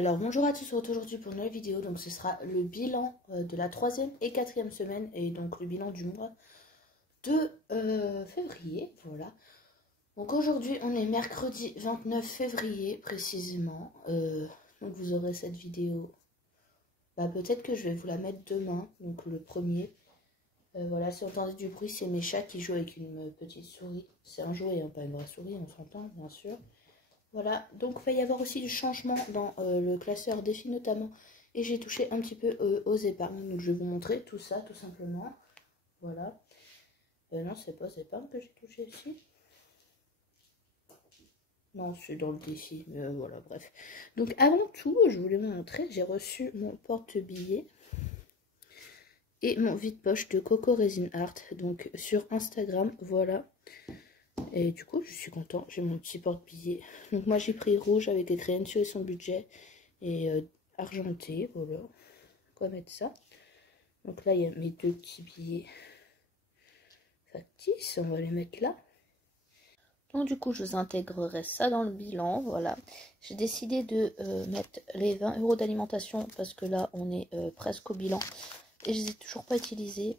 Alors bonjour à tous, on se retrouve aujourd'hui pour une nouvelle vidéo. Donc ce sera le bilan de la 3e et 4e semaine et donc le bilan du mois de février. Voilà. Donc aujourd'hui on est mercredi 29 février précisément. Donc vous aurez cette vidéo. Peut-être que je vais vous la mettre demain, donc le premier. Voilà, si vous entendez du bruit, c'est mes chats qui jouent avec une petite souris. C'est un jouet, hein, pas une vraie souris, on s'entend bien sûr. Voilà, donc il va y avoir aussi du changement dans le classeur défi notamment. Et j'ai touché un petit peu aux épargnes. Donc je vais vous montrer tout ça tout simplement. Voilà. Non, c'est pas aux épargnes que j'ai touché ici. Non, c'est dans le défi. Mais voilà, bref. Donc avant tout, je voulais vous montrer, j'ai reçu mon porte-billets et mon vide-poche de Coco Resin Art. Donc sur Instagram, voilà. Et du coup, je suis content, j'ai mon petit porte-billets. Donc moi, j'ai pris rouge avec écrit Encio et son budget. Et argenté, voilà. On va mettre ça. Donc là, il y a mes deux petits billets factices. On va les mettre là. Donc du coup, je vous intégrerai ça dans le bilan, voilà. J'ai décidé de mettre les 20 € d'alimentation parce que là, on est presque au bilan. Et je les ai toujours pas utilisés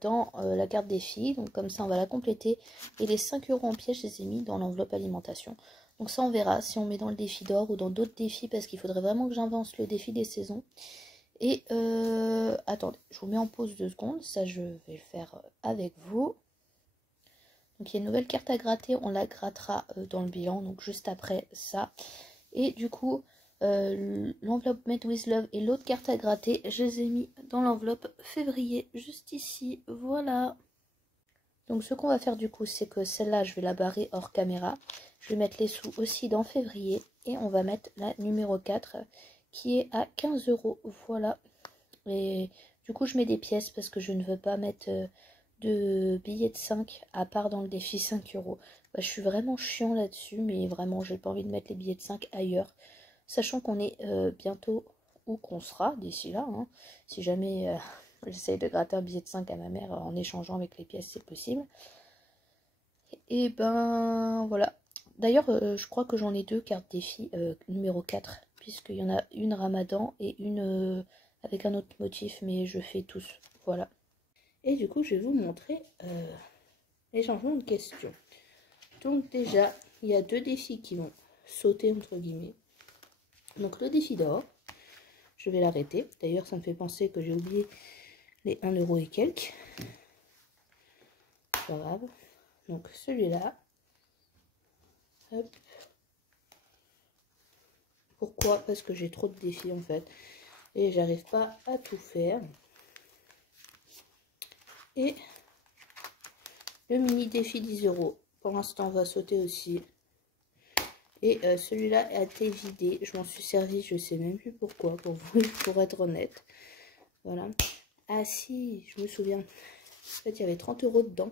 dans la carte défi. Donc comme ça, on va la compléter. Et les 5 € en pièce, je les ai mis dans l'enveloppe alimentation. Donc ça, on verra si on met dans le défi d'or ou dans d'autres défis. Parce qu'il faudrait vraiment que j'avance le défi des saisons. Et attendez, je vous mets en pause 2 secondes. Ça, je vais le faire avec vous. Donc il y a une nouvelle carte à gratter. On la grattera dans le bilan. Donc juste après ça. Et du coup... l'enveloppe Made with Love et l'autre carte à gratter, je les ai mis dans l'enveloppe février, juste ici, voilà. Donc ce qu'on va faire du coup, c'est que celle-là, je vais la barrer hors caméra. Je vais mettre les sous aussi dans février et on va mettre la numéro 4 qui est à 15 €, voilà. Et du coup, je mets des pièces parce que je ne veux pas mettre de billets de 5 à part dans le défi 5 €. Je suis vraiment chiant là-dessus, mais vraiment, j'ai pas envie de mettre les billets de 5 ailleurs. Sachant qu'on est bientôt où qu'on sera d'ici là. Hein. Si jamais j'essaye de gratter un billet de 5 à ma mère en échangeant avec les pièces, c'est possible. Et ben voilà. D'ailleurs, je crois que j'en ai deux cartes défi numéro 4. Puisqu'il y en a une Ramadan et une avec un autre motif. Mais je fais tous. Voilà. Et du coup, je vais vous montrer les changements de questions. Donc déjà, il y a deux défis qui vont sauter entre guillemets. Donc le défi d'or, je vais l'arrêter. D'ailleurs, ça me fait penser que j'ai oublié les 1 € et quelques. Pas grave. Donc celui-là. Hop. Pourquoi? Parce que j'ai trop de défis en fait. Et j'arrive pas à tout faire. Et le mini défi 10 €. Pour l'instant, va sauter aussi. Et celui-là a été vidé. Je m'en suis servi, je sais même plus pourquoi, pour être honnête. Voilà. Ah si, je me souviens. En fait, il y avait 30 € dedans.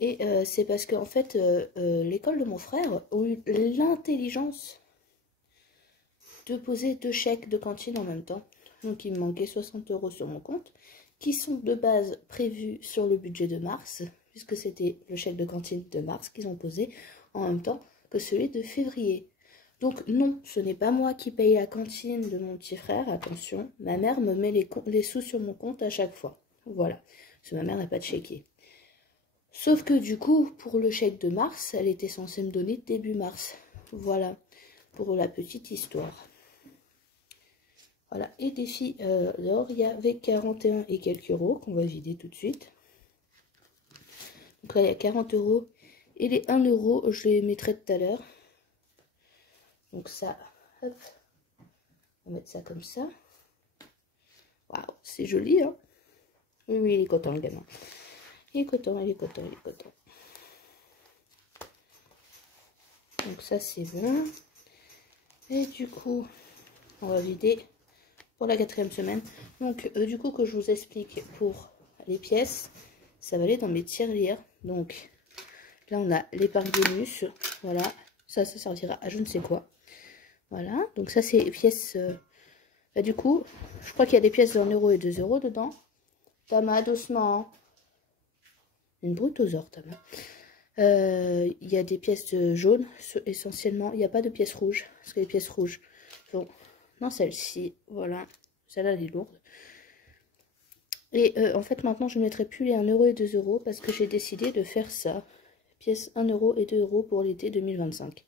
Et c'est parce qu'en fait, l'école de mon frère a eu l'intelligence de poser 2 chèques de cantine en même temps. Donc, il me manquait 60 € sur mon compte, qui sont de base prévus sur le budget de mars, puisque c'était le chèque de cantine de mars qu'ils ont posé en même temps que celui de février. Donc non, ce n'est pas moi qui paye la cantine de mon petit frère, attention. Ma mère me met les sous sur mon compte à chaque fois. Voilà, parce que ma mère n'a pas de chéquier. Sauf que du coup, pour le chèque de mars, elle était censée me donner début mars. Voilà, pour la petite histoire. Voilà, et défi d'or, il y avait 41 et quelques € qu'on va vider tout de suite. Donc là, il y a 40 €. Et les 1 €, je les mettrai tout à l'heure. Donc ça, hop, on va mettre ça comme ça. Waouh, c'est joli, hein? Oui, oui, il est content, le gamin. Il est content, il est content, il est content. Donc ça, c'est bon. Et du coup, on va vider pour la 4e semaine. Donc, du coup, que je vous explique pour les pièces, ça va aller dans mes tirelires. Donc, là, on a l'épargne bonus. Voilà, ça servira à je ne sais quoi. Voilà, donc ça, c'est les pièces... du coup, je crois qu'il y a des pièces de 1 € et 2 € dedans. Tama, doucement. Une brutosaure, Tama. Il y a des pièces jaunes, essentiellement. Il n'y a pas de pièces rouges. Parce que les pièces rouges, Bon, dans celle-ci, voilà. Celle-là, elle est lourde. Et en fait, maintenant, je ne mettrai plus les 1 euro et 2 euros parce que j'ai décidé de faire ça. Pièces 1 euro et 2 euros pour l'été 2025.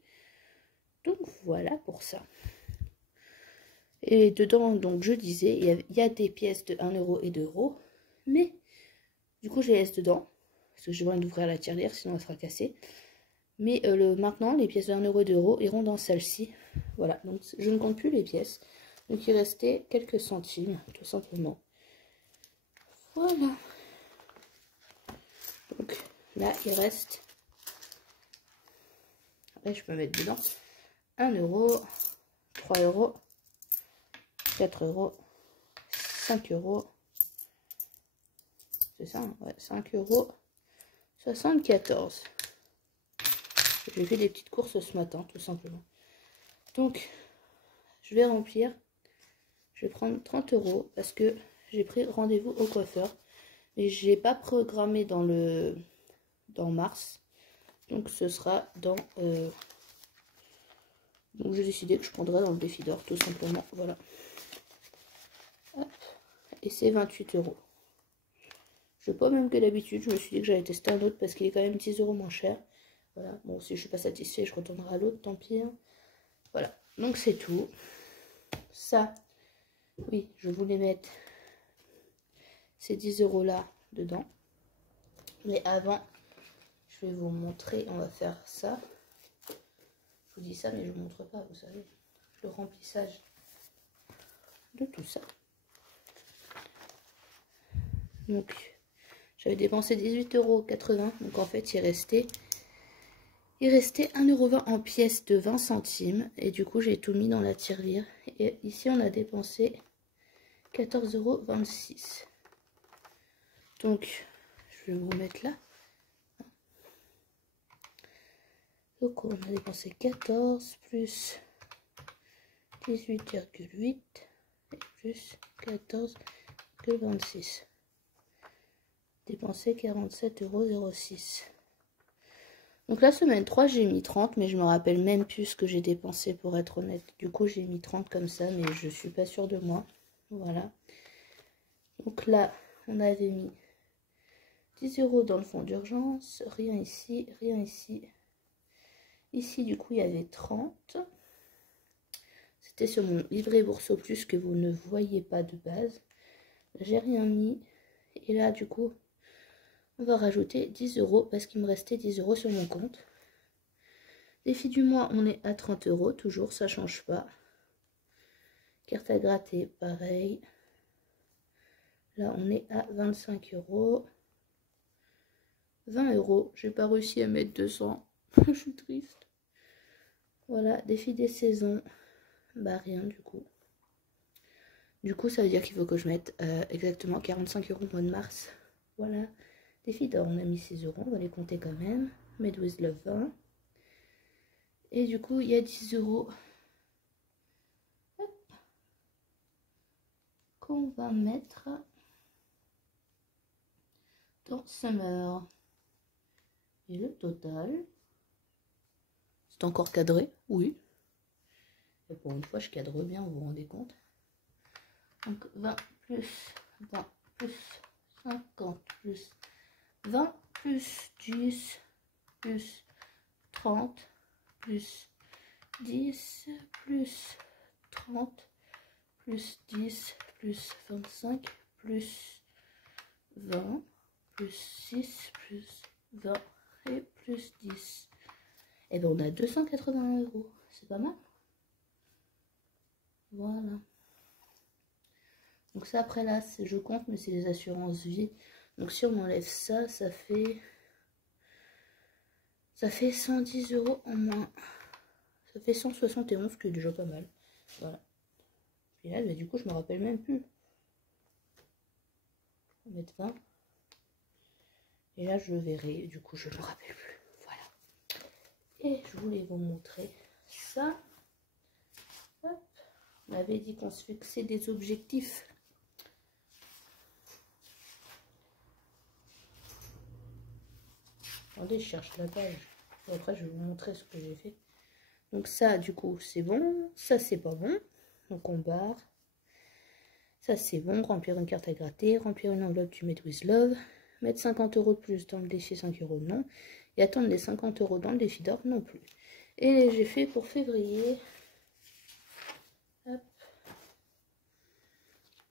Donc, voilà pour ça. Et dedans, donc, je disais, il y a des pièces de 1 euro et 2 euros. Mais, du coup, je les laisse dedans. Parce que je viens d'ouvrir la tirelire, sinon elle sera cassée. Mais maintenant, les pièces de 1 euro et 2 euros iront dans celle-ci. Voilà, donc je ne compte plus les pièces. Donc, il restait quelques centimes, tout simplement. Voilà. Donc là, il reste, après je peux mettre dedans 1 euro, 3 euros, 4 euros, 5 euros. C'est ça, hein, ouais, 5 euros 74. J'ai fait des petites courses ce matin, tout simplement. Donc, je vais remplir. Je vais prendre 30 euros parce que j'ai pris rendez-vous au coiffeur. Et je n'ai pas programmé dans mars. Donc ce sera dans... donc j'ai décidé que je prendrai dans le défi d'or, tout simplement. Voilà. Hop. Et c'est 28 euros. Je ne sais pas même que d'habitude. Je me suis dit que j'allais tester un autre parce qu'il est quand même 10 euros moins cher. Voilà. Bon, si je ne suis pas satisfait, je retournerai à l'autre, tant pis. Hein. Voilà. Donc c'est tout. Ça, oui, je voulais mettre ces 10 euros là dedans. Mais avant, je vais vous montrer, on va faire ça. Je vous dis ça, mais je ne vous montre pas, vous savez, le remplissage de tout ça. Donc, j'avais dépensé 18,80 €. Donc, en fait, il restait 1,20 € en pièces de 20 centimes. Et du coup, j'ai tout mis dans la tirelire. Et ici, on a dépensé 14,26 €. Donc, je vais vous mettre là. Donc, on a dépensé 14 plus 18,8 et plus 14,26. Dépensé 47,06 €. Donc la semaine 3, j'ai mis 30, mais je me rappelle même plus ce que j'ai dépensé pour être honnête. Du coup, j'ai mis 30 comme ça, mais je suis pas sûre de moi. Voilà. Donc là, on avait mis 10 € dans le fonds d'urgence. Rien ici, rien ici. Ici, du coup, il y avait 30. C'était sur mon livret Bourse au Plus que vous ne voyez pas de base. J'ai rien mis. Et là, du coup, on va rajouter 10 € parce qu'il me restait 10 € sur mon compte. Défi du mois, on est à 30 €, toujours, ça change pas. Carte à gratter, pareil. Là, on est à 25 €. 20 €. J'ai pas réussi à mettre 200. Je suis triste. Voilà, défi des saisons. Bah, rien du coup. Du coup, ça veut dire qu'il faut que je mette exactement 45 € au mois de mars. Voilà. Défi d'or, on a mis 6 €. On va les compter quand même. Made with Love 20. Et du coup, il y a 10 € qu'on va mettre dans Summer. Et le total, c'est encore cadré, oui. Et pour une fois, je cadre bien, vous vous rendez compte. Donc 20 plus 20 plus 50 plus 20 plus 10 plus 30 plus 10 plus 30 plus 10 plus 25 plus 20 plus 6 plus 20 et plus 10. Et bien on a 281 €. C'est pas mal. Voilà. Donc ça après là, je compte, mais c'est les assurances vie. Donc si on enlève ça, ça fait 110 € en moins. Ça fait 171, ce qui est déjà pas mal. Voilà. Et là, bah, du coup, je me rappelle même plus. On va mettre 20. Et là, je verrai. Du coup, je ne me rappelle plus. Voilà. Et je voulais vous montrer ça. Hop. On avait dit qu'on se fixait des objectifs. Attendez, je cherche la page. Et après, je vais vous montrer ce que j'ai fait. Donc ça, du coup, c'est bon. Ça, c'est pas bon. Donc on barre. Ça, c'est bon. Remplir une carte à gratter. Remplir une enveloppe du Made with Love. Mettre 50 € de plus dans le défi 5 € non. Et attendre les 50 € dans le défi d'or non plus. Et j'ai fait pour février.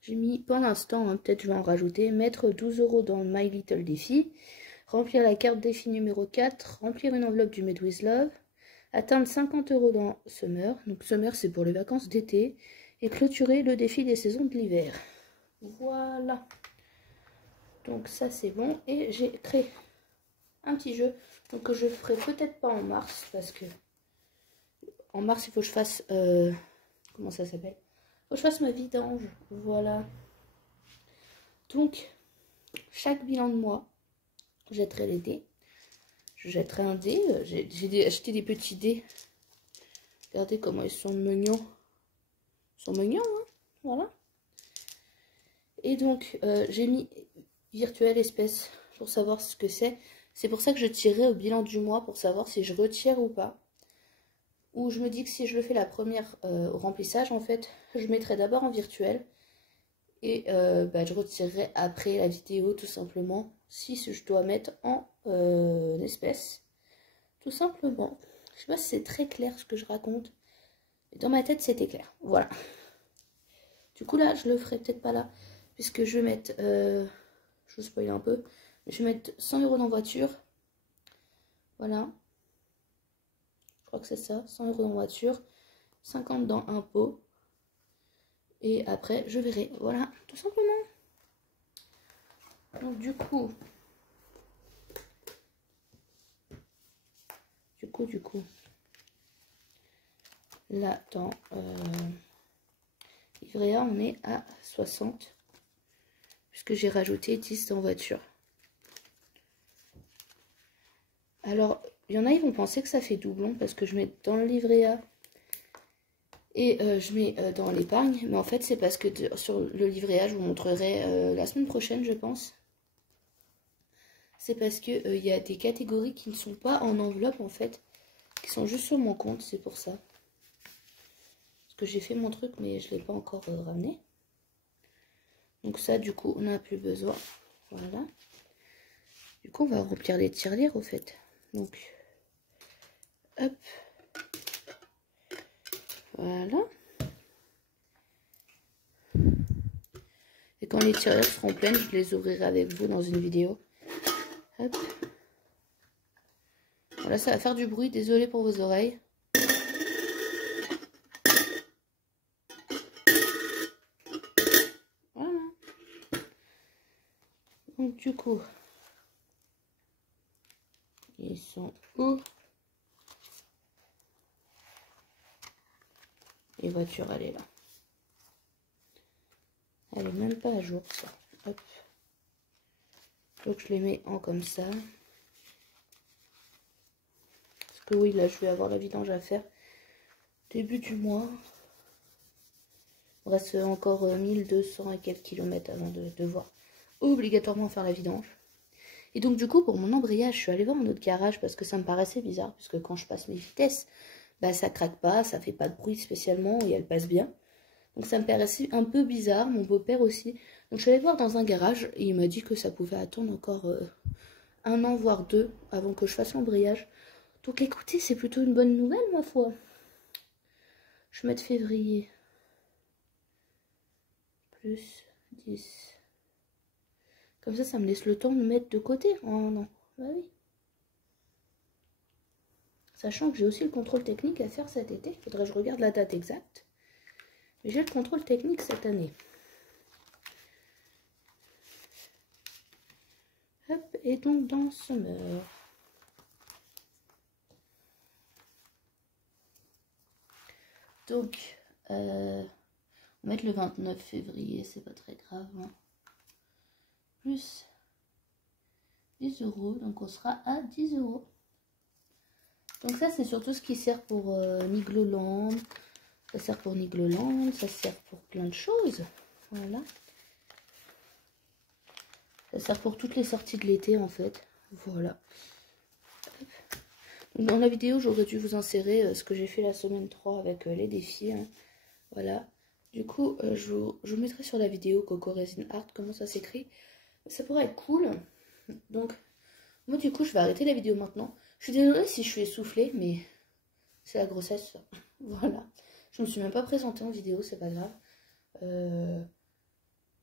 J'ai mis, pour l'instant, hein, peut-être je vais en rajouter, mettre 12 € dans le My Little Défi. Remplir la carte défi numéro 4. Remplir une enveloppe du Made with Love. Atteindre 50 € dans Summer. Donc Summer, c'est pour les vacances d'été. Et clôturer le défi des saisons de l'hiver. Voilà. Donc ça, c'est bon. Et j'ai créé un petit jeu. Donc que je ferai peut-être pas en mars. Parce que en mars, il faut que je fasse... comment ça s'appelle? Il faut que je fasse ma vidange. Voilà. Donc, chaque bilan de mois, je jetterai les dés. Je jetterai un dé. J'ai acheté des petits dés. Regardez comment ils sont mignons. Ils sont mignons, hein. Voilà. Et donc, j'ai mis virtuel espèce pour savoir ce que c'est. C'est pour ça que je tirerai au bilan du mois pour savoir si je retire ou pas. Ou je me dis que si je le fais la première au remplissage, en fait, je mettrai d'abord en virtuel. Et je retirerai après la vidéo tout simplement si je dois mettre en espèce. Tout simplement. Je sais pas si c'est très clair ce que je raconte. Mais dans ma tête c'était clair. Voilà. Du coup là je le ferai peut-être pas là. Puisque je vais mettre, je vous spoil un peu. Mais je vais mettre 100 € dans voiture. Voilà. Je crois que c'est ça. 100 € dans voiture. 50 dans impôt. Et après je verrai. Voilà. Tout simplement. Donc du coup, là dans livret A on est à 60 puisque j'ai rajouté 10 dans voiture. Alors il y en a ils vont penser que ça fait doublon parce que je mets dans le livret A et je mets dans l'épargne, mais en fait c'est parce que sur le livret A je vous montrerai la semaine prochaine je pense. C'est parce que il y a des catégories qui ne sont pas en enveloppe en fait, qui sont juste sur mon compte, c'est pour ça. Parce que j'ai fait mon truc mais je ne l'ai pas encore ramené. Donc ça du coup on n'a plus besoin. Voilà. Du coup on va remplir les tirelires au fait. Donc hop. Voilà. Et quand les tirelires seront pleines, je les ouvrirai avec vous dans une vidéo. Hop. Voilà, ça va faire du bruit, désolé pour vos oreilles. Voilà. Donc du coup, ils sont où? Les voitures, elle est là. Elle est même pas à jour, ça. Hop. Donc je les mets en comme ça. Parce que oui, là, je vais avoir la vidange à faire. Début du mois. Il reste encore 1200 et quelques kilomètres avant de devoir obligatoirement faire la vidange. Et donc du coup, pour mon embrayage, je suis allée voir un autre garage parce que ça me paraissait bizarre. Puisque quand je passe mes vitesses, bah ça craque pas, ça fait pas de bruit spécialement et elle passe bien. Donc ça me paraissait un peu bizarre, mon beau-père aussi. Donc je suis allée voir dans un garage et il m'a dit que ça pouvait attendre encore 1 an voire 2 avant que je fasse l'embrayage. Donc écoutez, c'est plutôt une bonne nouvelle ma foi. Je vais mettre février. Plus 10. Comme ça me laisse le temps de me mettre de côté en un an. Bah oui. Sachant que j'ai aussi le contrôle technique à faire cet été. Il faudrait que je regarde la date exacte. Mais j'ai le contrôle technique cette année. Hop, et donc dans Summer. Donc, on va mettre le 29 février, c'est pas très grave. Hein. Plus 10 €, donc on sera à 10 €. Donc ça, c'est surtout ce qui sert pour Nigloland. Ça sert pour Nigloland, ça sert pour plein de choses. Voilà. Ça sert pour toutes les sorties de l'été, en fait. Voilà. Dans la vidéo, j'aurais dû vous insérer ce que j'ai fait la semaine 3 avec les défis. Hein. Voilà. Du coup, je vous mettrai sur la vidéo Coco Resin Art comment ça s'écrit. Ça pourrait être cool. Donc, moi du coup, je vais arrêter la vidéo maintenant. Je suis désolée si je suis essoufflée, mais c'est la grossesse. Voilà. Je me suis même pas présentée en vidéo, c'est pas grave.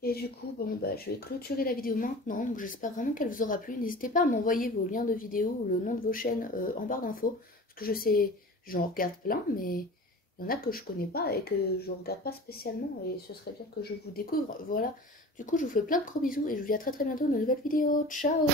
Et du coup, bon, bah, je vais clôturer la vidéo maintenant. Donc j'espère vraiment qu'elle vous aura plu. N'hésitez pas à m'envoyer vos liens de vidéo ou le nom de vos chaînes en barre d'infos. Parce que je sais, j'en regarde plein, mais il y en a que je connais pas et que je regarde pas spécialement. Et ce serait bien que je vous découvre. Voilà. Du coup, je vous fais plein de gros bisous et je vous dis à très très bientôt dans une nouvelle vidéo. Ciao!